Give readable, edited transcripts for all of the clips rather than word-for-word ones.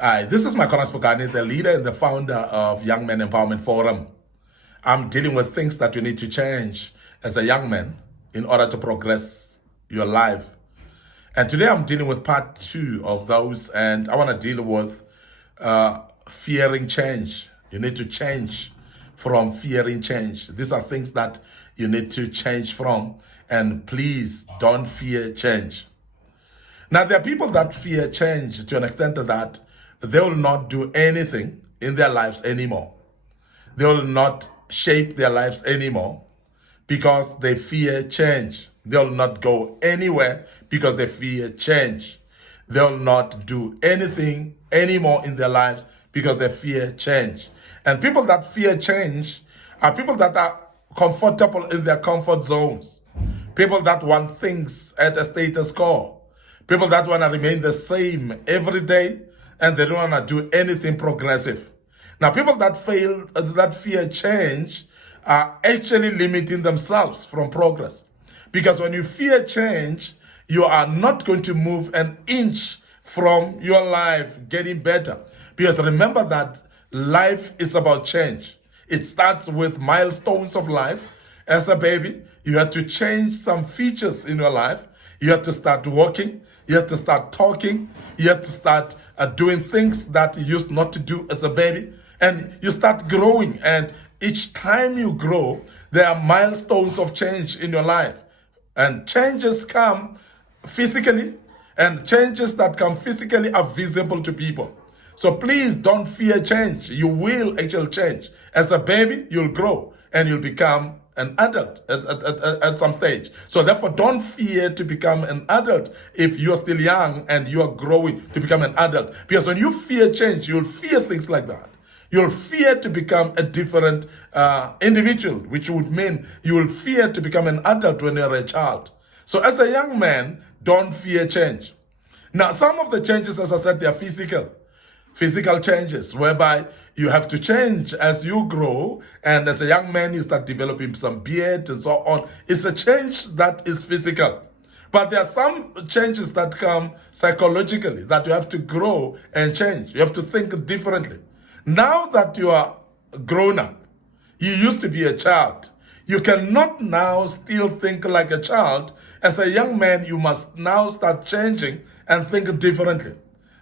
This is Makhonas Spokane, the leader and the founder of Young Men Empowerment Forum. I'm dealing with things that you need to change as a young man in order to progress your life. And today I'm dealing with part 2 of those, and I want to deal with fearing change. You need to change from fearing change. These are things that you need to change from, and please don't fear change. Now, there are people that fear change to an extent that they will not do anything in their lives anymore. They will not shape their lives anymore because they fear change. They will not go anywhere because they fear change. They will not do anything anymore in their lives because they fear change. And people that fear change are people that are comfortable in their comfort zones. People that want things at a status quo. People that want to remain the same every day, and they don't want to do anything progressive. Now, people that fear change are actually limiting themselves from progress. Because when you fear change, you are not going to move an inch from your life getting better. Because remember that life is about change. It starts with milestones of life. As a baby, you have to change some features in your life. You have to start walking. You have to start talking. You have to start doing things that you used not to do as a baby. And you start growing. And each time you grow, there are milestones of change in your life. And changes come physically. And changes that come physically are visible to people. So please don't fear change. You will actually change. As a baby, you'll grow and you'll become an adult at some stage. So therefore, don't fear to become an adult if you're still young and you're growing to become an adult. Because when you fear change, you'll fear things like that. You'll fear to become a different individual, which would mean you will fear to become an adult when you're a child. So as a young man, don't fear change. Now, some of the changes, as I said, they are physical changes, whereby you have to change as you grow, and as a young man you start developing some beard and so on. It's a change that is physical. But there are some changes that come psychologically, that you have to grow and change. You have to think differently. Now that you are grown up, you used to be a child. You cannot now still think like a child. As a young man, you must now start changing and think differently.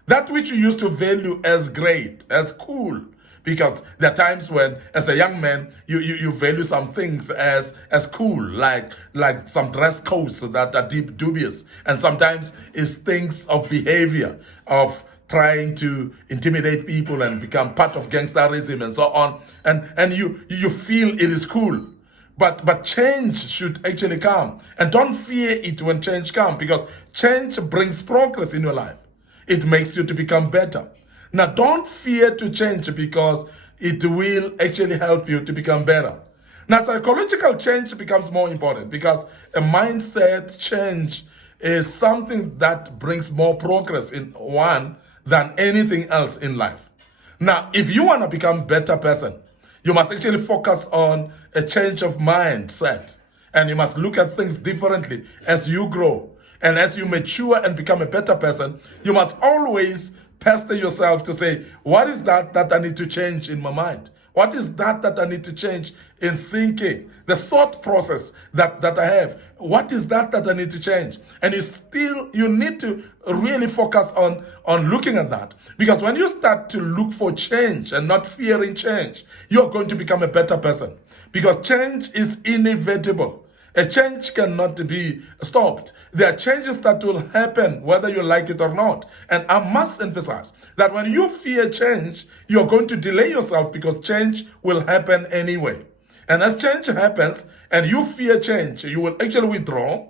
That which you used to value as great, as cool, because there are times when, as a young man, you value some things as cool, like some dress codes that are dubious, and sometimes it's things of behavior, of trying to intimidate people and become part of gangsterism and so on, and you feel it is cool. But change should actually come, and don't fear it when change comes, because change brings progress in your life. It makes you to become better. Now, don't fear to change because it will actually help you to become better. Now, psychological change becomes more important because a mindset change is something that brings more progress in one than anything else in life. Now, if you want to become a better person, you must actually focus on a change of mindset, and you must look at things differently as you grow. And as you mature and become a better person, you must always pester yourself to say, what is that I need to change in my mind? What is that I need to change in thinking? The thought process that I have, what is that I need to change? And you need to really focus on looking at that. Because when you start to look for change and not fearing change, you're going to become a better person. Because change is inevitable. A change cannot be stopped. There are changes that will happen whether you like it or not. And I must emphasize that when you fear change, you're going to delay yourself because change will happen anyway. And as change happens and you fear change, you will actually withdraw,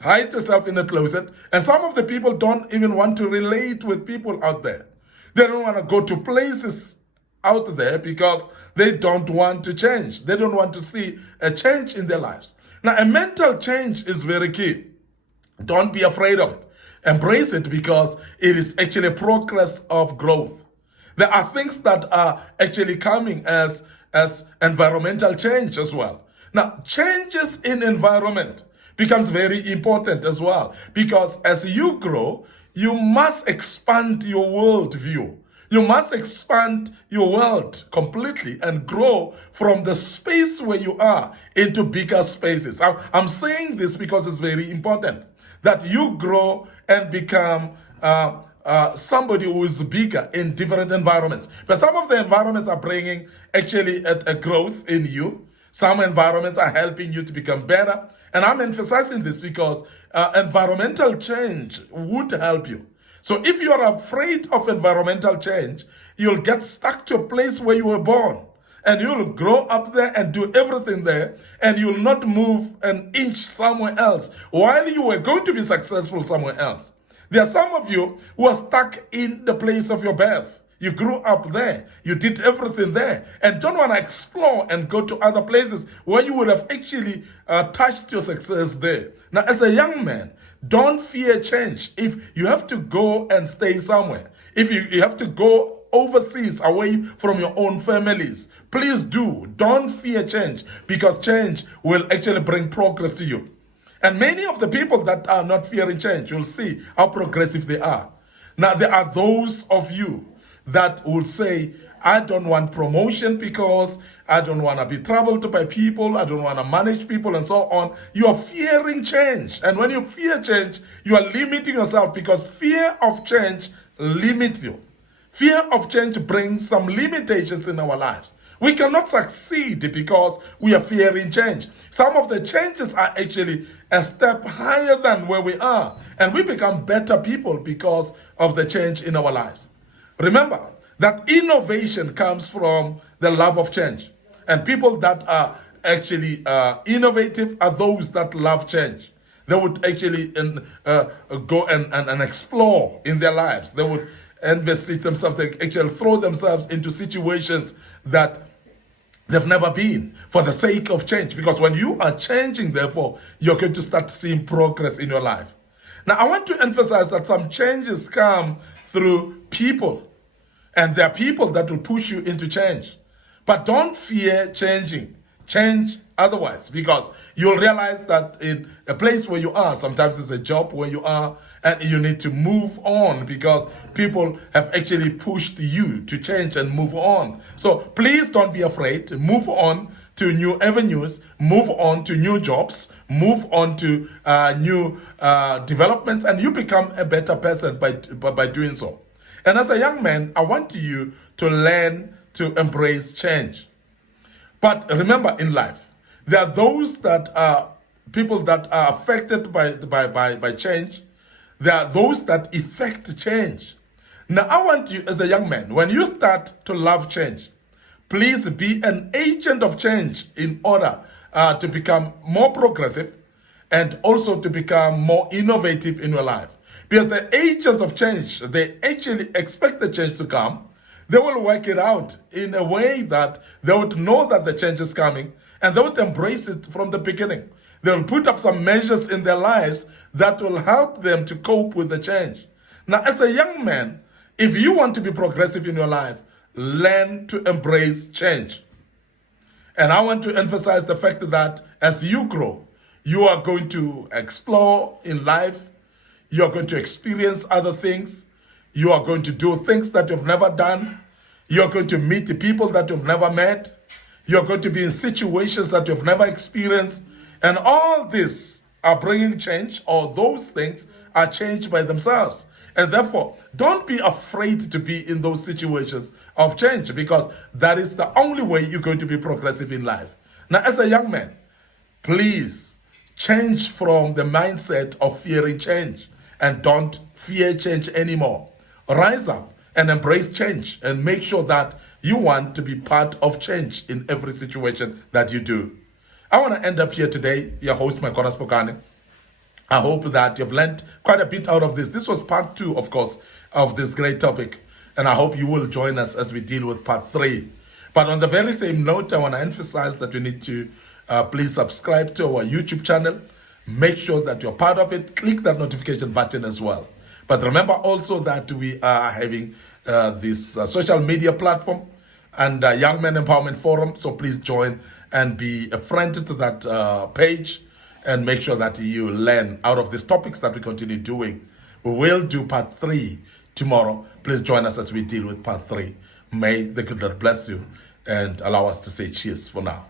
hide yourself in a closet. And some of the people don't even want to relate with people out there. They don't want to go to places out there because they don't want to change. They don't want to see a change in their lives. Now, a mental change is very key. Don't be afraid of it. Embrace it because it is actually a progress of growth. There are things that are actually coming as environmental change as well. Now, changes in environment becomes very important as well because as you grow, you must expand your worldview. You must expand your world completely and grow from the space where you are into bigger spaces. I'm saying this because it's very important that you grow and become somebody who is bigger in different environments. But some of the environments are bringing actually a growth in you. Some environments are helping you to become better. And I'm emphasizing this because environmental change would help you. So if you're afraid of environmental change, you'll get stuck to a place where you were born. And you'll grow up there and do everything there, and you'll not move an inch somewhere else, while you were going to be successful somewhere else. There are some of you who are stuck in the place of your birth. You grew up there. You did everything there, and don't want to explore and go to other places where you would have actually touched your success there. Now, as a young man, don't fear change. If you have to go and stay somewhere, if you have to go overseas away from your own families, please do. Don't fear change, because change will actually bring progress to you. And many of the people that are not fearing change, you'll see how progressive they are. Now, there are those of you that will say, I don't want promotion because I don't want to be troubled by people, I don't want to manage people, and so on. You are fearing change. And when you fear change, you are limiting yourself, because fear of change limits you. Fear of change brings some limitations in our lives. We cannot succeed because we are fearing change. Some of the changes are actually a step higher than where we are, and we become better people because of the change in our lives. Remember that innovation comes from the love of change. And people that are actually innovative are those that love change. They would actually go and explore in their lives. They would invest themselves, they actually throw themselves into situations that they've never been for the sake of change. Because when you are changing, therefore, you're going to start seeing progress in your life. Now, I want to emphasize that some changes come through people. And there are people that will push you into change. But don't fear changing. Change otherwise, because you'll realize that in a place where you are, sometimes it's a job where you are, and you need to move on because people have actually pushed you to change and move on. So please don't be afraid. Move on to new avenues, move on to new jobs, move on to new developments, and you become a better person by doing so. And as a young man, I want you to learn to embrace change. But remember, in life, there are those that are people that are affected by change. There are those that effect change. Now, I want you as a young man, when you start to love change, please be an agent of change in order to become more progressive and also to become more innovative in your life. Because the agents of change, they actually expect the change to come. They will work it out in a way that they would know that the change is coming, and they would embrace it from the beginning. They will put up some measures in their lives that will help them to cope with the change. Now, as a young man, if you want to be progressive in your life, learn to embrace change. And I want to emphasize the fact that as you grow, you are going to explore in life. You are going to experience other things. You are going to do things that you've never done. You are going to meet people that you've never met. You are going to be in situations that you've never experienced. And all this are bringing change, or those things are changed by themselves. And therefore, don't be afraid to be in those situations of change, because that is the only way you're going to be progressive in life. Now, as a young man, please change from the mindset of fearing change, and don't fear change anymore. Rise up and embrace change, and make sure that you want to be part of change in every situation that you do. I want to end up here today, your host, Makona Spokane. I hope that you've learned quite a bit out of this. This was part 2, of course, of this great topic. And I hope you will join us as we deal with part 3. But on the very same note, I want to emphasize that you need to please subscribe to our YouTube channel. Make sure that you're part of it. Click that notification button as well. But remember also that we are having this social media platform and Young Men Empowerment Forum. So please join and be a friend to that page, and make sure that you learn out of these topics that we continue doing. We will do part 3 tomorrow. Please join us as we deal with part 3. May the good Lord bless you and allow us to say cheers for now.